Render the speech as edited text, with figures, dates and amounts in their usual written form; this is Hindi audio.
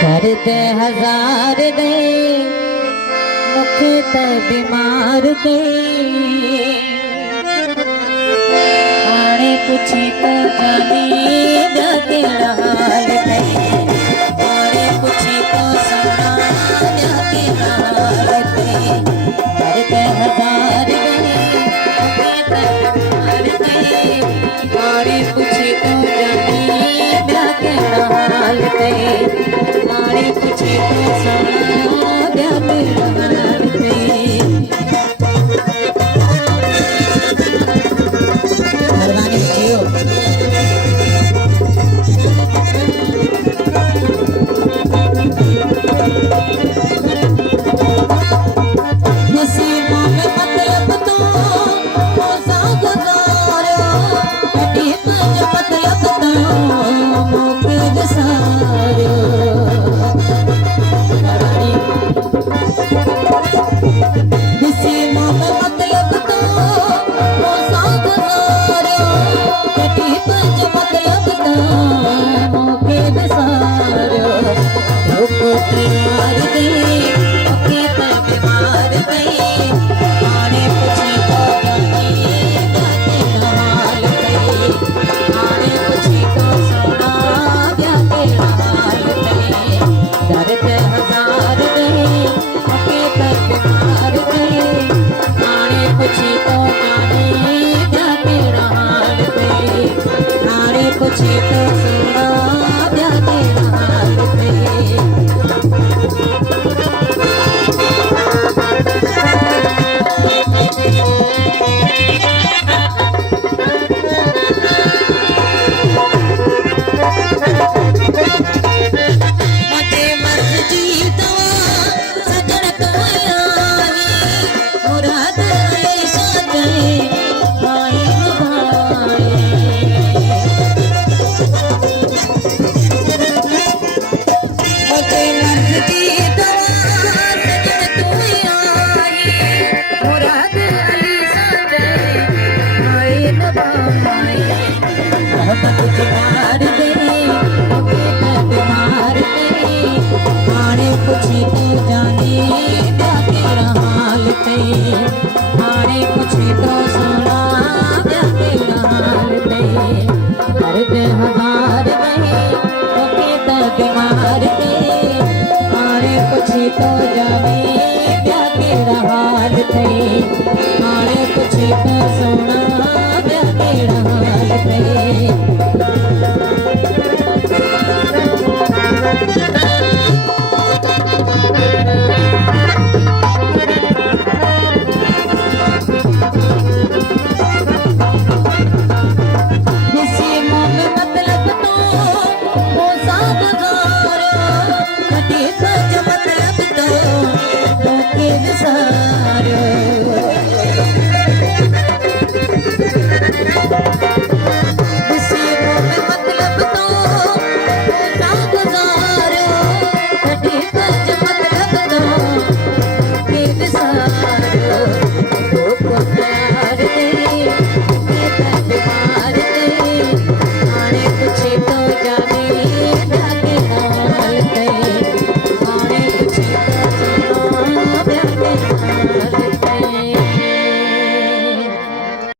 दर्द हजार दे मुख ते बीमार दे आने पूछी तो जाने दा तेरा हाल दे आने पूछी तो सुना दा तेरा हाल दे दर्द हजार दे मुख ते बीमार दे आने पूछी तो जाने दा तेरा हाल दे आने पूछी तो सुना दा तेरा हाल दे पूछी तो जाने क्या तेरा हाल ते आने पूछी तो सुना क्या तेरा हाल ते दर्द हजार दे ओके तो बीमार ते आने पूछी तो जाने क्या तेरा हाल ते आने पूछी तो सुना क्या तेरा हाल ते